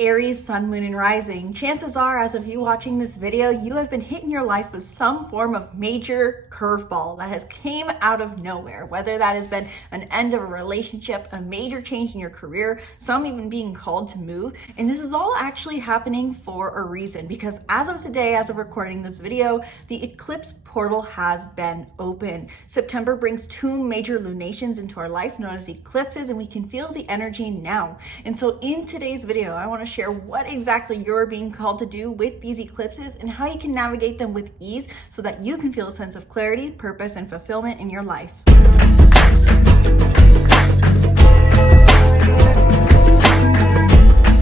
Aries, Sun, Moon, and Rising. Chances are, as of you watching this video, you have been hitting your life with some form of major curveball that has came out of nowhere, whether that has been an end of a relationship, a major change in your career, some even being called to move. And this is all actually happening for a reason, because as of today, as of recording this video, the eclipse portal has been open. September brings two major lunations into our life known as eclipses, and we can feel the energy now. And so in today's video, I want to share what exactly you're being called to do with these eclipses and how you can navigate them with ease so that you can feel a sense of clarity, purpose, and fulfillment in your life.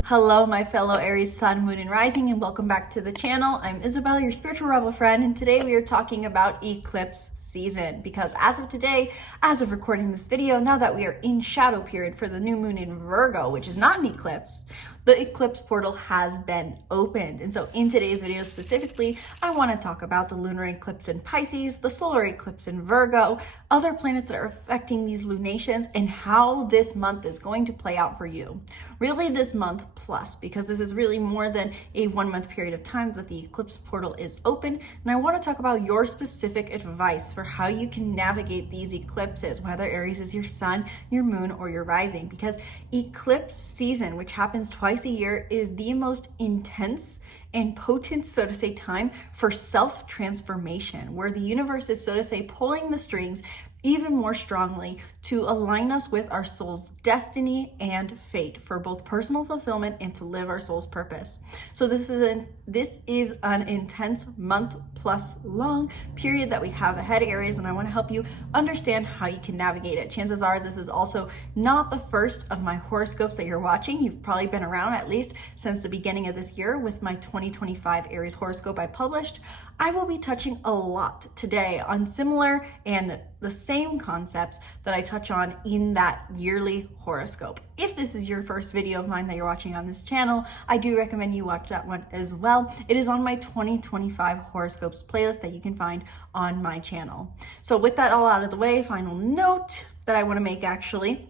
Hello, my fellow Aries, Sun, Moon, and Rising, and welcome back to the channel. I'm Isabel, your spiritual rebel friend, and today we are talking about eclipse season because as of today, as of recording this video, now that we are in shadow period for the new moon in Virgo, which is not an eclipse, the eclipse portal has been opened. And so in today's video specifically, I want to talk about the lunar eclipse in Pisces, the solar eclipse in Virgo, other planets that are affecting these lunations, and how this month is going to play out for you. Really this month plus, because this is really more than a 1 month period of time that the eclipse portal is open. And I want to talk about your specific advice for how you can navigate these eclipses, whether Aries is your sun, your moon, or your rising, because eclipse season, which happens twice a year, is the most intense and potent, so to say, time for self-transformation, where the universe is, so to say, pulling the strings even more strongly to align us with our soul's destiny and fate for both personal fulfillment and to live our soul's purpose. So this is an intense month plus long period that we have ahead, Aries, and I want to help you understand how you can navigate it. Chances are this is also not the first of my horoscopes that you're watching. You've probably been around at least since the beginning of this year with my 2025 Aries horoscope I published. I will be touching a lot today on similar and the same concepts that I touch on in that yearly horoscope. If this is your first video of mine that you're watching on this channel, I do recommend you watch that one as well. It is on my 2025 horoscopes playlist that you can find on my channel. So with that all out of the way, final note that I want to make actually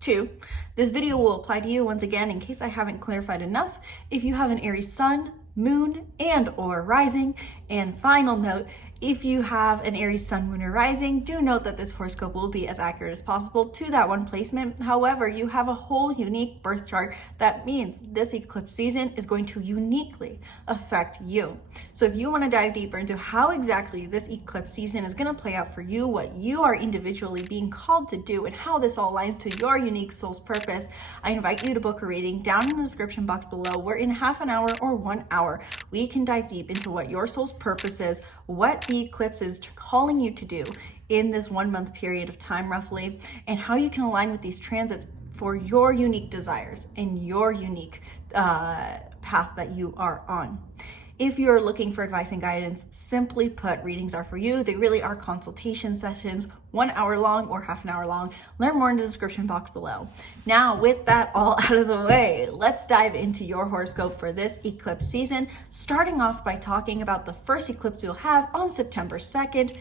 two. This video will apply to you once again in case I haven't clarified enough. If you have an Aries sun, moon, and or rising. And final note, if you have an Aries sun, moon, or rising, do note that this horoscope will be as accurate as possible to that one placement. However, you have a whole unique birth chart. That means this eclipse season is going to uniquely affect you. So if you want to dive deeper into how exactly this eclipse season is going to play out for you, what you are individually being called to do, and how this all aligns to your unique soul's purpose, I invite you to book a reading down in the description box below, where in half an hour or 1 hour, we can dive deep into what your soul's purpose is, what the eclipse is calling you to do in this 1 month period of time roughly, and how you can align with these transits for your unique desires and your unique path that you are on. If you're looking for advice and guidance, simply put, readings are for you. They really are consultation sessions, 1 hour long or half an hour long. Learn more in the description box below. Now, with that all out of the way, let's dive into your horoscope for this eclipse season, starting off by talking about the first eclipse you'll have on September 7th,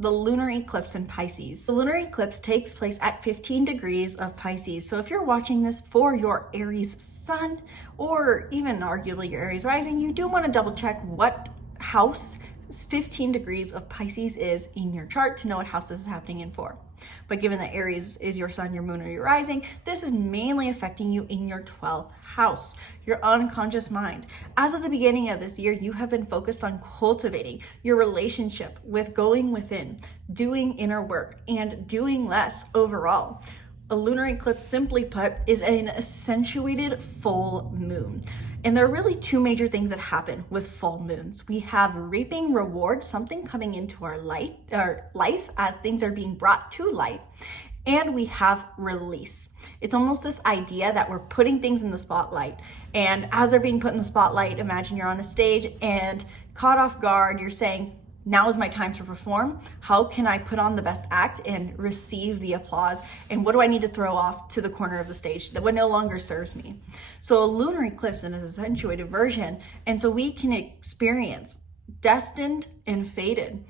the lunar eclipse in Pisces. The lunar eclipse takes place at 15 degrees of Pisces. So if you're watching this for your Aries sun, or even arguably your Aries rising, you do want to double check what house 15 degrees of Pisces is in your chart to know what house this is happening in for. But given that Aries is your sun, your moon, or your rising, this is mainly affecting you in your 12th house, your unconscious mind. As of the beginning of this year, you have been focused on cultivating your relationship with going within, doing inner work, and doing less overall. A lunar eclipse, simply put, is an accentuated full moon. And there are really two major things that happen with full moons. We have reaping reward, something coming into our life as things are being brought to light. And we have release. It's almost this idea that we're putting things in the spotlight. And as they're being put in the spotlight, imagine you're on a stage and caught off guard, you're saying, now is my time to perform. How can I put on the best act and receive the applause? And what do I need to throw off to the corner of the stage that no longer serves me? So a lunar eclipse is an accentuated version. And so we can experience destined and fated,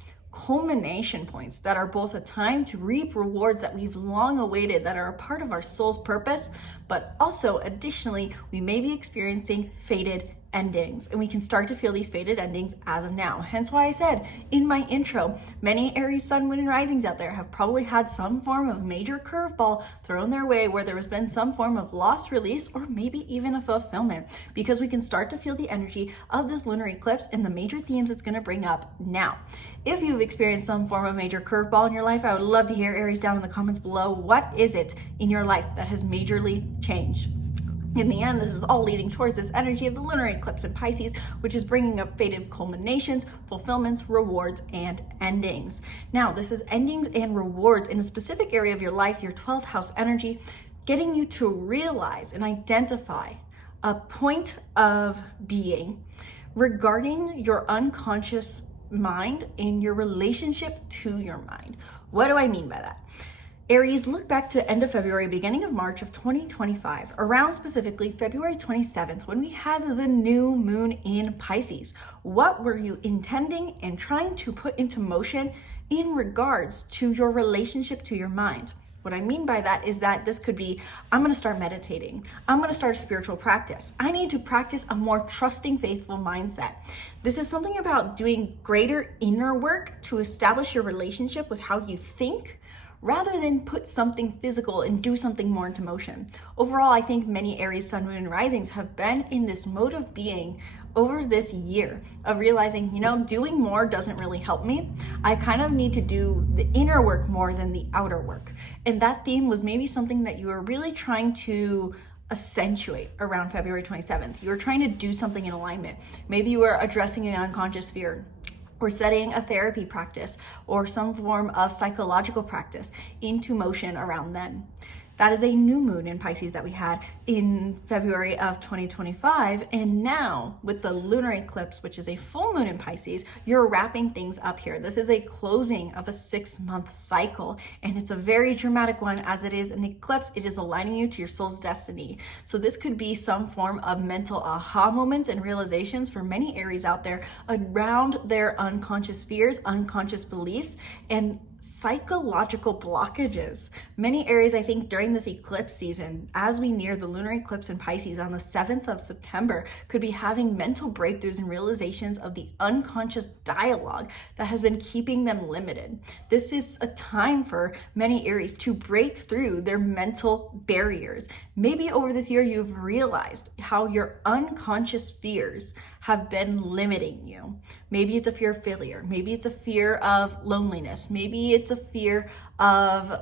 culmination points that are both a time to reap rewards that we've long awaited, that are a part of our soul's purpose, but also additionally, we may be experiencing fated endings, and we can start to feel these fated endings as of now. Hence why I said in my intro, many Aries sun, moon, and risings out there have probably had some form of major curveball thrown their way where there has been some form of loss, release, or maybe even a fulfillment, because we can start to feel the energy of this lunar eclipse and the major themes it's going to bring up now. If you've experienced some form of major curveball in your life, I would love to hear, Aries, down in the comments below. What is it in your life that has majorly changed? In the end, this is all leading towards this energy of the lunar eclipse in Pisces, which is bringing up fated culminations, fulfillments, rewards, and endings. Now, this is endings and rewards in a specific area of your life, your 12th house energy, getting you to realize and identify a point of being regarding your unconscious mind and your relationship to your mind. What do I mean by that? Aries, look back to end of February, beginning of March of 2025, around specifically February 27th, when we had the new moon in Pisces. What were you intending and trying to put into motion in regards to your relationship to your mind? What I mean by that is that this could be, I'm going to start meditating. I'm going to start a spiritual practice. I need to practice a more trusting, faithful mindset. This is something about doing greater inner work to establish your relationship with how you think, rather than put something physical and do something more into motion. Overall, I think many Aries sun, moon, and risings have been in this mode of being over this year of realizing, doing more doesn't really help me. I kind of need to do the inner work more than the outer work. And that theme was maybe something that you were really trying to accentuate around February 27th. You were trying to do something in alignment. Maybe you were addressing an unconscious fear, or setting a therapy practice or some form of psychological practice into motion around them. That is a new moon in Pisces that we had in February of 2025. And now with the lunar eclipse, which is a full moon in Pisces, you're wrapping things up here. This is a closing of a 6-month cycle. And it's a very dramatic one, as it is an eclipse. It is aligning you to your soul's destiny. So this could be some form of mental aha moments and realizations for many Aries out there around their unconscious fears, unconscious beliefs, and psychological blockages. Many Aries, I think, during this eclipse season, as we near the lunar eclipse in Pisces on the 7th of September, could be having mental breakthroughs and realizations of the unconscious dialogue that has been keeping them limited. This is a time for many Aries to break through their mental barriers. Maybe over this year, you've realized how your unconscious fears have been limiting you. Maybe it's a fear of failure. Maybe it's a fear of loneliness. Maybe it's a fear of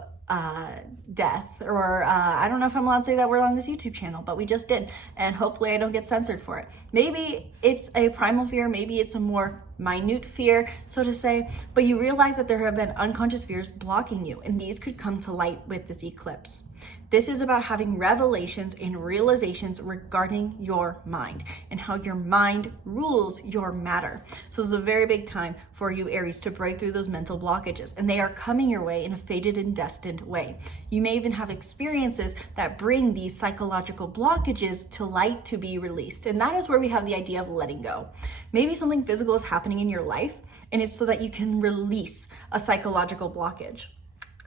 death, or I don't know if I'm allowed to say that word on this YouTube channel, but we just did, and hopefully I don't get censored for it. Maybe it's a primal fear, maybe it's a more minute fear, so to say, but you realize that there have been unconscious fears blocking you, and these could come to light with this eclipse. This is about having revelations and realizations regarding your mind and how your mind rules your matter. So this is a very big time for you, Aries, to break through those mental blockages, and they are coming your way in a fated and destined way. You may even have experiences that bring these psychological blockages to light to be released. And that is where we have the idea of letting go. Maybe something physical is happening in your life, and it's so that you can release a psychological blockage.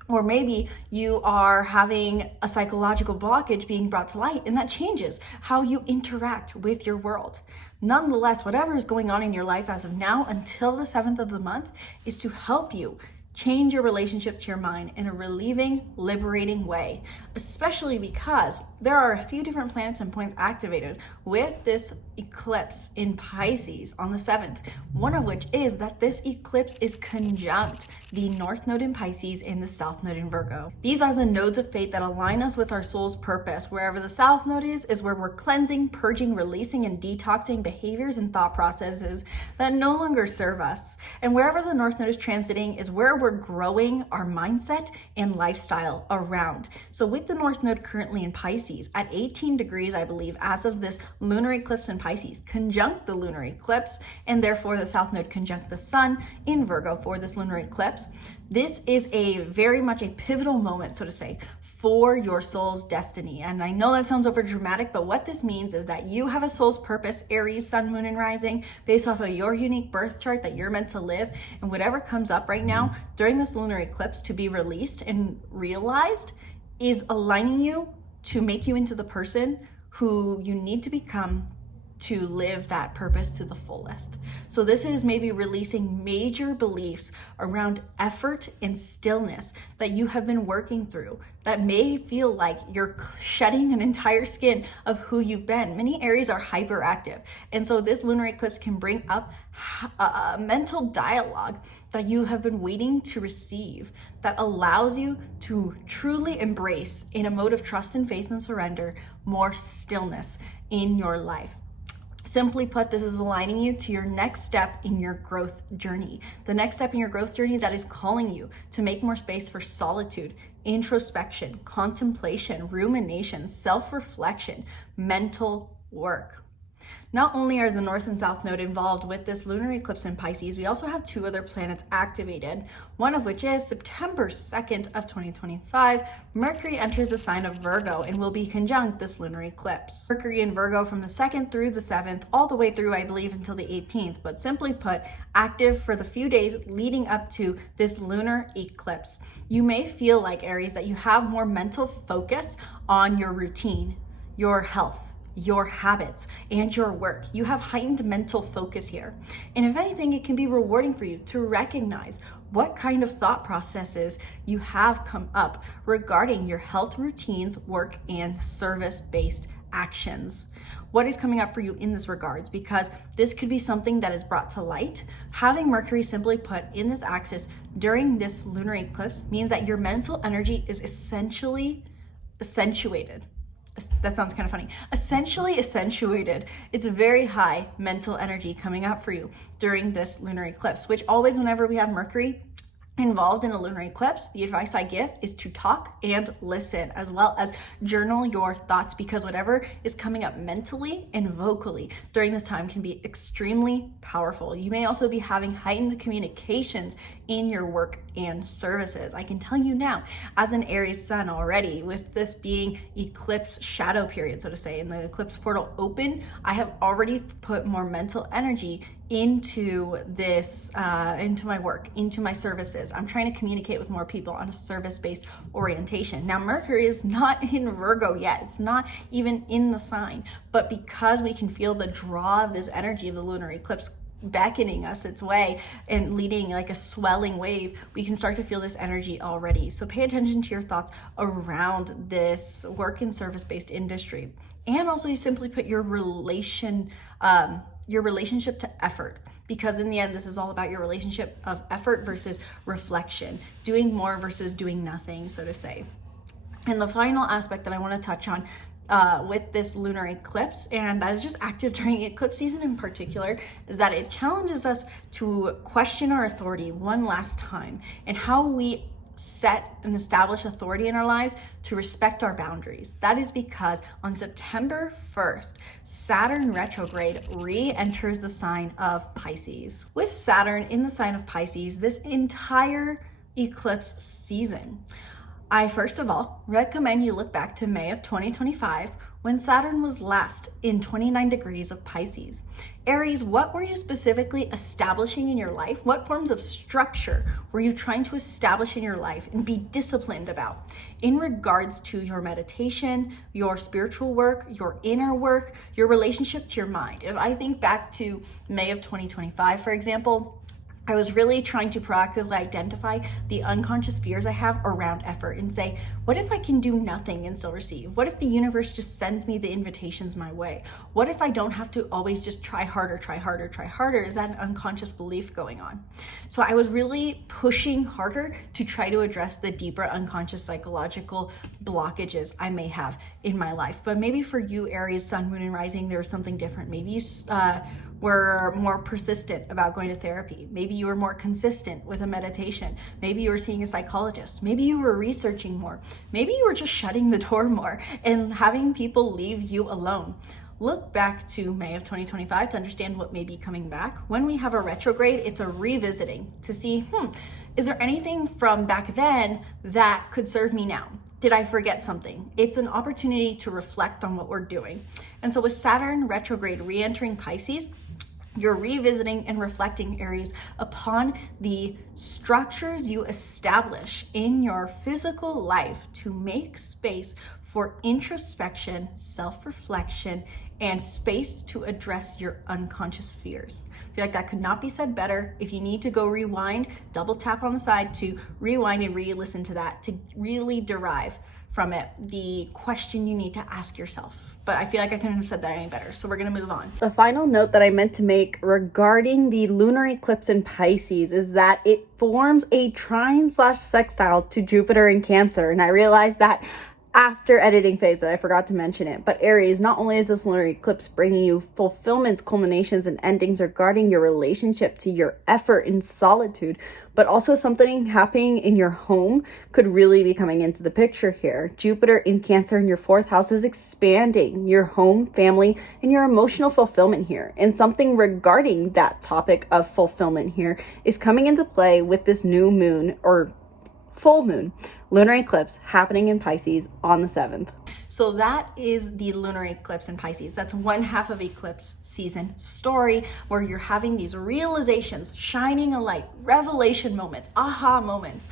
Or maybe you are having a psychological blockage being brought to light, and that changes how you interact with your world. Nonetheless, whatever is going on in your life as of now until the 7th of the month is to help you change your relationship to your mind in a relieving, liberating way, especially because there are a few different planets and points activated with this eclipse in Pisces on the 7th. One of which is that this eclipse is conjunct the North Node in Pisces and the South Node in Virgo. These are the nodes of fate that align us with our soul's purpose. Wherever the South Node is where we're cleansing, purging, releasing, and detoxing behaviors and thought processes that no longer serve us. And wherever the North Node is transiting is where we're growing our mindset and lifestyle around. So with the North Node currently in Pisces at 18 degrees, I believe, as of this lunar eclipse in Pisces, conjunct the lunar eclipse, and therefore the South Node conjunct the Sun in Virgo for this lunar eclipse. This is a very much a pivotal moment, so to say, for your soul's destiny. And I know that sounds over dramatic, but what this means is that you have a soul's purpose, Aries, sun, moon, and rising, based off of your unique birth chart that you're meant to live. And whatever comes up right now during this lunar eclipse to be released and realized is aligning you to make you into the person who you need to become to live that purpose to the fullest. So this is maybe releasing major beliefs around effort and stillness that you have been working through that may feel like you're shedding an entire skin of who you've been. Many Aries are hyperactive. And so this lunar eclipse can bring up a mental dialogue that you have been waiting to receive that allows you to truly embrace, in a mode of trust and faith and surrender, more stillness in your life. Simply put, this is aligning you to your next step in your growth journey. The next step in your growth journey that is calling you to make more space for solitude, introspection, contemplation, rumination, self-reflection, mental work. Not only are the North and South Node involved with this lunar eclipse in Pisces, we also have two other planets activated, one of which is September 2nd of 2025. Mercury enters the sign of Virgo and will be conjunct this lunar eclipse. Mercury in Virgo from the 2nd through the 7th, all the way through, I believe, until the 18th, but simply put, active for the few days leading up to this lunar eclipse. You may feel like, Aries, that you have more mental focus on your routine, your health, your habits, and your work. You have heightened mental focus here. And if anything, it can be rewarding for you to recognize what kind of thought processes you have come up regarding your health routines, work, and service-based actions. What is coming up for you in this regards? Because this could be something that is brought to light. Having Mercury, simply put, in this axis during this lunar eclipse means that your mental energy is essentially accentuated. That sounds kind of funny. Essentially accentuated. It's a very high mental energy coming up for you during this lunar eclipse, which always, whenever we have Mercury involved in a lunar eclipse, the advice I give is to talk and listen, as well as journal your thoughts, because whatever is coming up mentally and vocally during this time can be extremely powerful. You may also be having heightened communications in your work and services. I can tell you now, as an Aries sun already, with this being eclipse shadow period, so to say, and the eclipse portal open, I have already put more mental energy into this, into my work, into my services. I'm trying to communicate with more people on a service-based orientation. Now, Mercury is not in Virgo yet. It's not even in the sign, but because we can feel the draw of this energy of the lunar eclipse beckoning us its way and leading like a swelling wave, we can start to feel this energy already. So pay attention to your thoughts around this work and service-based industry. And also, you simply put your relationship to effort, because in the end, this is all about your relationship of effort versus reflection, doing more versus doing nothing, so to say. And the final aspect that I want to touch on with this lunar eclipse, and that is just active during eclipse season in particular, is that it challenges us to question our authority one last time, and how we set and establish authority in our lives to respect our boundaries. That is because on September 1st, Saturn retrograde re-enters the sign of Pisces. With Saturn in the sign of Pisces this entire eclipse season, I first of all recommend you look back to May of 2025 when Saturn was last in 29 degrees of Pisces. Aries, what were you specifically establishing in your life? What forms of structure were you trying to establish in your life and be disciplined about in regards to your meditation, your spiritual work, your inner work, your relationship to your mind? If I think back to May of 2025, for example, I was really trying to proactively identify the unconscious fears I have around effort and say, what if I can do nothing and still receive? What if the universe just sends me the invitations my way? What if I don't have to always just try harder, try harder, try harder? Is that an unconscious belief going on? So I was really pushing harder to try to address the deeper unconscious psychological blockages I may have in my life. But maybe for you, Aries, sun, moon, and rising, there was something different. Maybe you were more persistent about going to therapy. Maybe you were more consistent with a meditation. Maybe you were seeing a psychologist. Maybe you were researching more. Maybe you were just shutting the door more and having people leave you alone. Look back to May of 2025 to understand what may be coming back. When we have a retrograde, it's a revisiting to see, is there anything from back then that could serve me now? did I forget something? It's an opportunity to reflect on what we're doing. And so with Saturn retrograde re-entering Pisces, you're revisiting and reflecting, Aries, upon the structures you establish in your physical life to make space for introspection, self-reflection, and space to address your unconscious fears. I feel like that could not be said better. If you need to go rewind, double tap on the side to rewind and re-listen to that to really derive from it the question you need to ask yourself. But I feel like I couldn't have said that any better. So we're going to move on. The final note that I meant to make regarding the lunar eclipse in Pisces is that it forms a trine/sextile to Jupiter in Cancer. And I realized that after editing phase that I forgot to mention it. But Aries, not only is this lunar eclipse bringing you fulfillments, culminations, and endings regarding your relationship to your effort in solitude, but also something happening in your home could really be coming into the picture here. Jupiter in Cancer in your 4th house is expanding your home, family, and your emotional fulfillment here. And something regarding that topic of fulfillment here is coming into play with this new moon or full moon lunar eclipse happening in Pisces on the 7th. So that is the lunar eclipse in Pisces. That's one half of eclipse season story where you're having these realizations, shining a light, revelation moments, aha moments,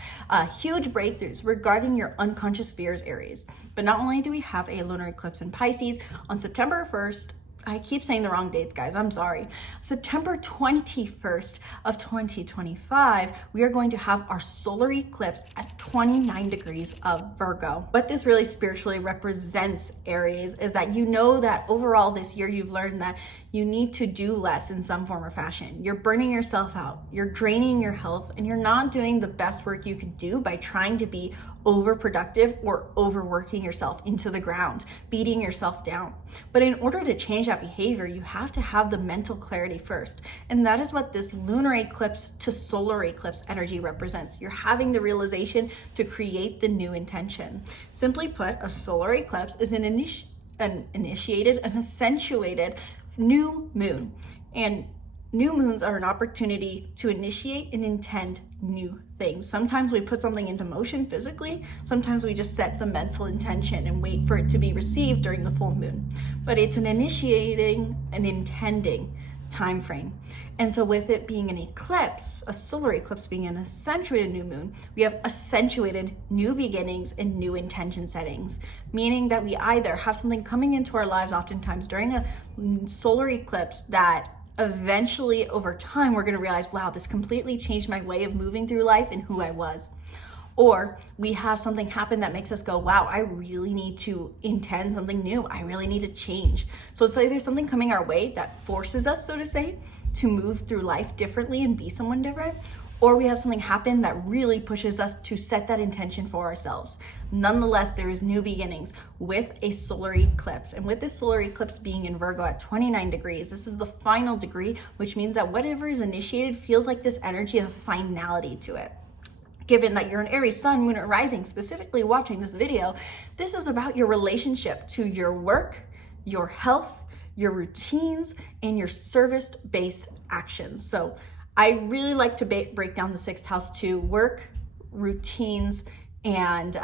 huge breakthroughs regarding your unconscious fears, Aries. But not only do we have a lunar eclipse in Pisces on September 1st, I keep saying the wrong dates, guys. I'm sorry. September 21st of 2025, we are going to have our solar eclipse at 29 degrees of Virgo. What this really spiritually represents, Aries, is that you know that overall this year you've learned that you need to do less in some form or fashion. You're burning yourself out, you're draining your health, and you're not doing the best work you could do by trying to be overproductive or overworking yourself into the ground, beating yourself down. But in order to change that behavior, you have to have the mental clarity first. And that is what this lunar eclipse to solar eclipse energy represents. You're having the realization to create the new intention. Simply put, a solar eclipse is an initiated, an accentuated new moon. And new moons are an opportunity to initiate and intend new things. Sometimes we put something into motion physically. Sometimes we just set the mental intention and wait for it to be received during the full moon. But it's an initiating and intending time frame. And so with it being an eclipse, a solar eclipse being an accentuated new moon, we have accentuated new beginnings and new intention settings, meaning that we either have something coming into our lives oftentimes during a solar eclipse that eventually over time we're going to realize, wow, this completely changed my way of moving through life and who I was. Or we have something happen that makes us go, wow, I really need to intend something new. I really need to change. So it's like there's something coming our way that forces us, so to say, to move through life differently and be someone different. Or we have something happen that really pushes us to set that intention for ourselves. Nonetheless, there is new beginnings with a solar eclipse. And with this solar eclipse being in Virgo at 29 degrees, this is the final degree, which means that whatever is initiated feels like this energy of finality to it. Given that you're an Aries sun, moon, or rising, specifically watching this video, this is about your relationship to your work, your health, your routines, and your service-based actions. So I really like to break down the 6th house to work, routines, and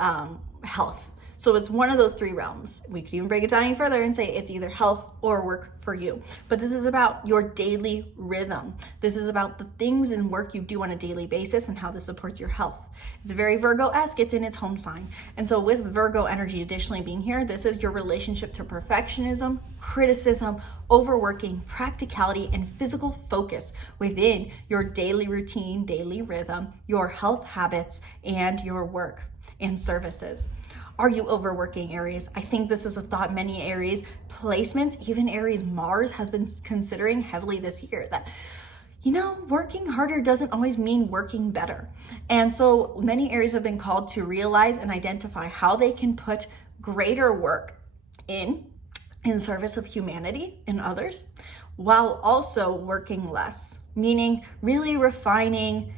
health. So it's one of those 3 realms. We could even break it down any further and say it's either health or work for you. But this is about your daily rhythm. This is about the things and work you do on a daily basis and how this supports your health. It's very Virgo-esque. It's in its home sign. And so with Virgo energy additionally being here, this is your relationship to perfectionism, criticism, overworking, practicality, and physical focus within your daily routine, daily rhythm, your health habits, and your work and services. Are you overworking, Aries? I think this is a thought many Aries placements, even Aries Mars has been considering heavily this year, that working harder doesn't always mean working better. And so many Aries have been called to realize and identify how they can put greater work in service of humanity and others, while also working less, meaning really refining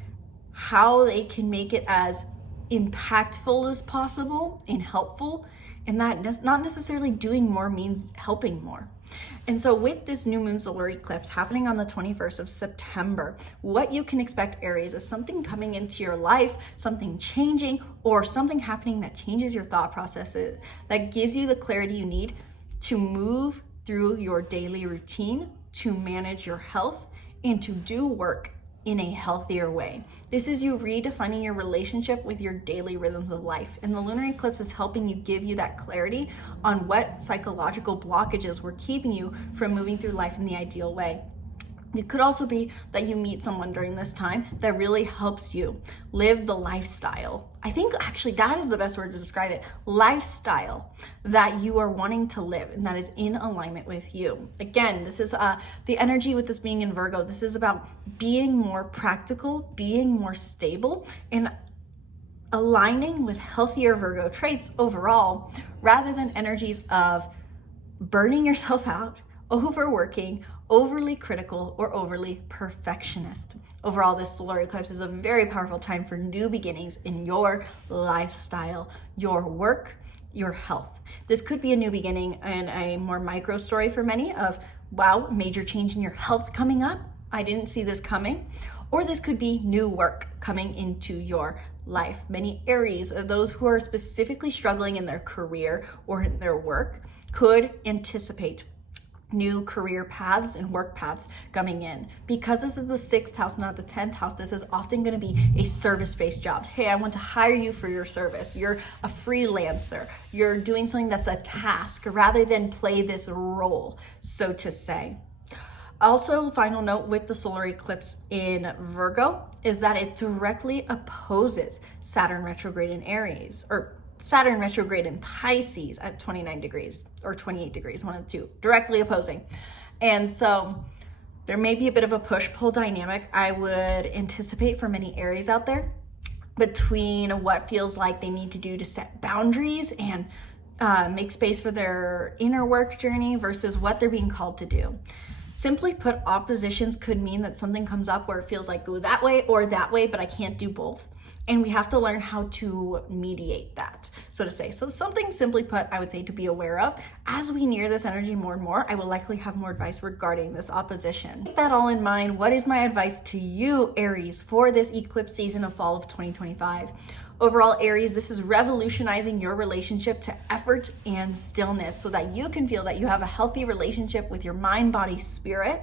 how they can make it as impactful as possible and helpful and that not necessarily doing more means helping more. And so with this new moon solar eclipse happening on the 21st of September, what you can expect, Aries, is something coming into your life, something changing, or something happening that changes your thought processes, that gives you the clarity you need to move through your daily routine, to manage your health, and to do work in a healthier way. This is you redefining your relationship with your daily rhythms of life. And the lunar eclipse is helping you give you that clarity on what psychological blockages were keeping you from moving through life in the ideal way. It could also be that you meet someone during this time that really helps you live the lifestyle. I think actually that is the best word to describe it. Lifestyle that you are wanting to live and that is in alignment with you. Again, this is the energy with this being in Virgo. This is about being more practical, being more stable, and aligning with healthier Virgo traits overall, rather than energies of burning yourself out, overworking, overly critical, or overly perfectionist. Overall, this solar eclipse is a very powerful time for new beginnings in your lifestyle, your work, your health. This could be a new beginning and a more micro story for many of, wow, major change in your health coming up. I didn't see this coming. Or this could be new work coming into your life. Many Aries, those who are specifically struggling in their career or in their work, could anticipate new career paths and work paths coming in. Because this is the 6th house, not the 10th house, this is often going to be a service-based job. Hey, I want to hire you for your service. You're a freelancer. You're doing something that's a task rather than play this role, so to say. Also, final note with the solar eclipse in Virgo is that it directly opposes Saturn retrograde in Aries, or Saturn retrograde in Pisces at 29 degrees or 28 degrees, one of the two, directly opposing. And so there may be a bit of a push-pull dynamic, I would anticipate, for many Aries out there, between what feels like they need to do to set boundaries and make space for their inner work journey versus what they're being called to do. Simply put, oppositions could mean that something comes up where it feels like go that way or that way, but I can't do both. And we have to learn how to mediate that, so to say. So something, simply put, I would say to be aware of. As we near this energy more and more, I will likely have more advice regarding this opposition. With that all in mind, what is my advice to you, Aries, for this eclipse season of fall of 2025? Overall, Aries, this is revolutionizing your relationship to effort and stillness so that you can feel that you have a healthy relationship with your mind, body, spirit,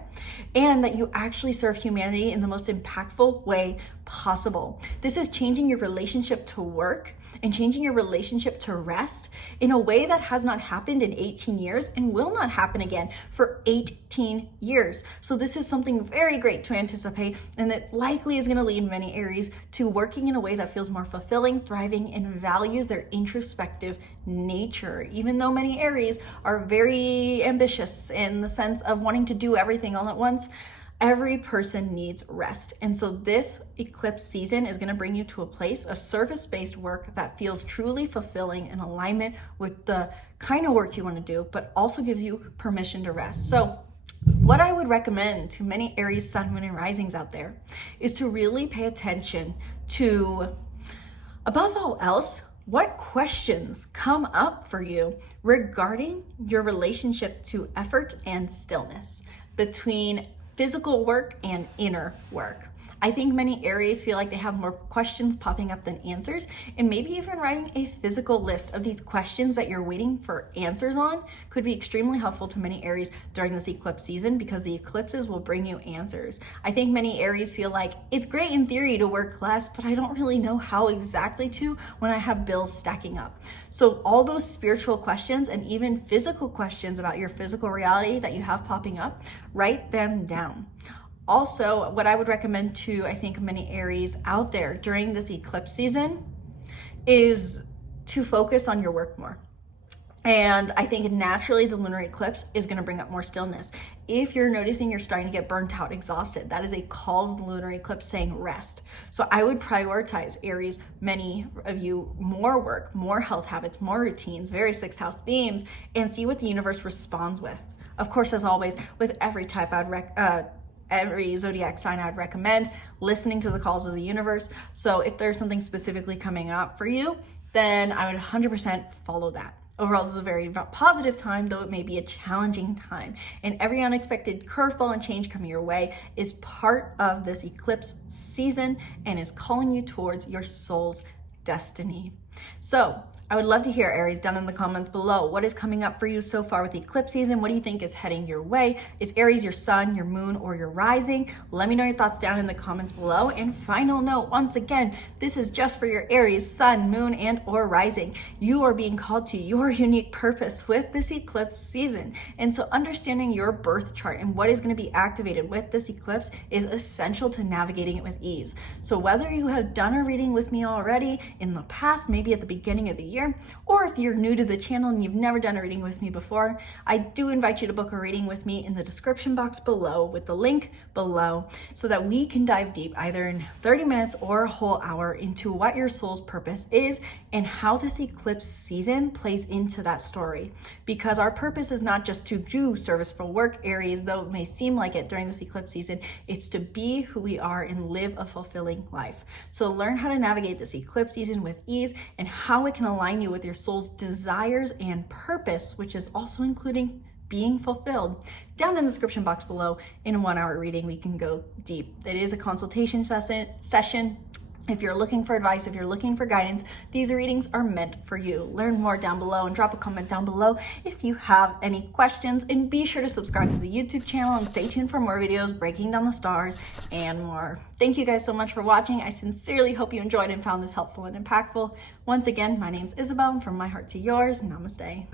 and that you actually serve humanity in the most impactful way possible. This is changing your relationship to work and changing your relationship to rest in a way that has not happened in 18 years and will not happen again for 18 years. So this is something very great to anticipate, and that likely is going to lead many Aries to working in a way that feels more fulfilling, thriving, and values their introspective nature. Even though many Aries are very ambitious in the sense of wanting to do everything all at once, every person needs rest. And so this eclipse season is going to bring you to a place of service-based work that feels truly fulfilling in alignment with the kind of work you want to do, but also gives you permission to rest. So what I would recommend to many Aries sun, moon, and risings out there is to really pay attention to, above all else, what questions come up for you regarding your relationship to effort and stillness between physical work and inner work. I think many Aries feel like they have more questions popping up than answers, and maybe even writing a physical list of these questions that you're waiting for answers on could be extremely helpful to many Aries during this eclipse season, because the eclipses will bring you answers. I think many Aries feel like it's great in theory to work less, but I don't really know how exactly to when I have bills stacking up. So all those spiritual questions and even physical questions about your physical reality that you have popping up, write them down. Also, what I would recommend to, I think, many Aries out there during this eclipse season is to focus on your work more. And I think naturally the lunar eclipse is going to bring up more stillness. If you're noticing you're starting to get burnt out, exhausted, that is a call of the lunar eclipse saying rest. So I would prioritize, Aries, many of you, more work, more health habits, more routines, very 6th house themes, and see what the universe responds with. Of course, as always, with every type every zodiac sign, I'd recommend listening to the calls of the universe. So if there's something specifically coming up for you, then I would 100% follow that. Overall, this is a very positive time, though it may be a challenging time. And every unexpected curveball and change coming your way is part of this eclipse season and is calling you towards your soul's destiny. So I would love to hear, Aries, down in the comments below. What is coming up for you so far with the eclipse season? What do you think is heading your way? Is Aries your sun, your moon, or your rising? Let me know your thoughts down in the comments below. And final note, once again, this is just for your Aries, sun, moon, and or rising. You are being called to your unique purpose with this eclipse season. And so understanding your birth chart and what is going to be activated with this eclipse is essential to navigating it with ease. So whether you have done a reading with me already in the past, maybe at the beginning of the year, or if you're new to the channel and you've never done a reading with me before, I do invite you to book a reading with me in the description box below with the link below so that we can dive deep either in 30 minutes or a whole hour into what your soul's purpose is and how this eclipse season plays into that story. Because our purpose is not just to do serviceful work, Aries, though it may seem like it during this eclipse season, it's to be who we are and live a fulfilling life. So learn how to navigate this eclipse season with ease and how it can align you with your soul's desires and purpose, which is also including being fulfilled. Down in the description box below, in a 1-hour reading, we can go deep. It is a consultation session. If you're looking for advice, if you're looking for guidance, these readings are meant for you. Learn more down below and drop a comment down below if you have any questions. And be sure to subscribe to the YouTube channel and stay tuned for more videos breaking down the stars and more. Thank you guys so much for watching. I sincerely hope you enjoyed and found this helpful and impactful. Once again, my name's Isabel, and from my heart to yours, namaste.